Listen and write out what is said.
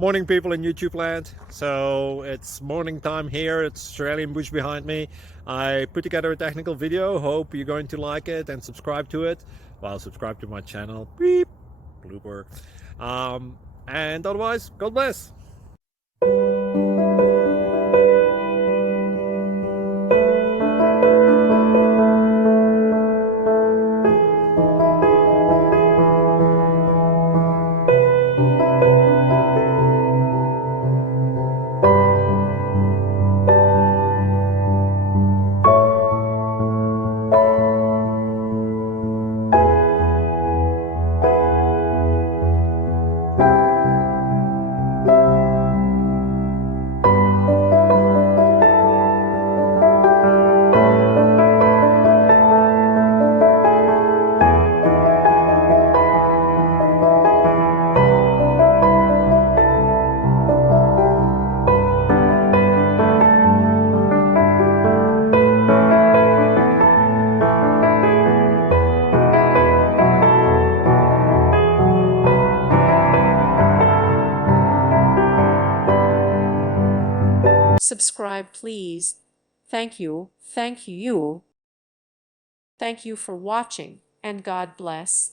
Morning, people in YouTube land. So it's morning time here. It's Australian bush behind me. I put together a technical video. Hope you're going to like it and subscribe to it. Well, subscribe to my channel. Beep, blooper. And otherwise, God bless. Subscribe, please. Thank you. Thank you. Thank you for watching, and God bless.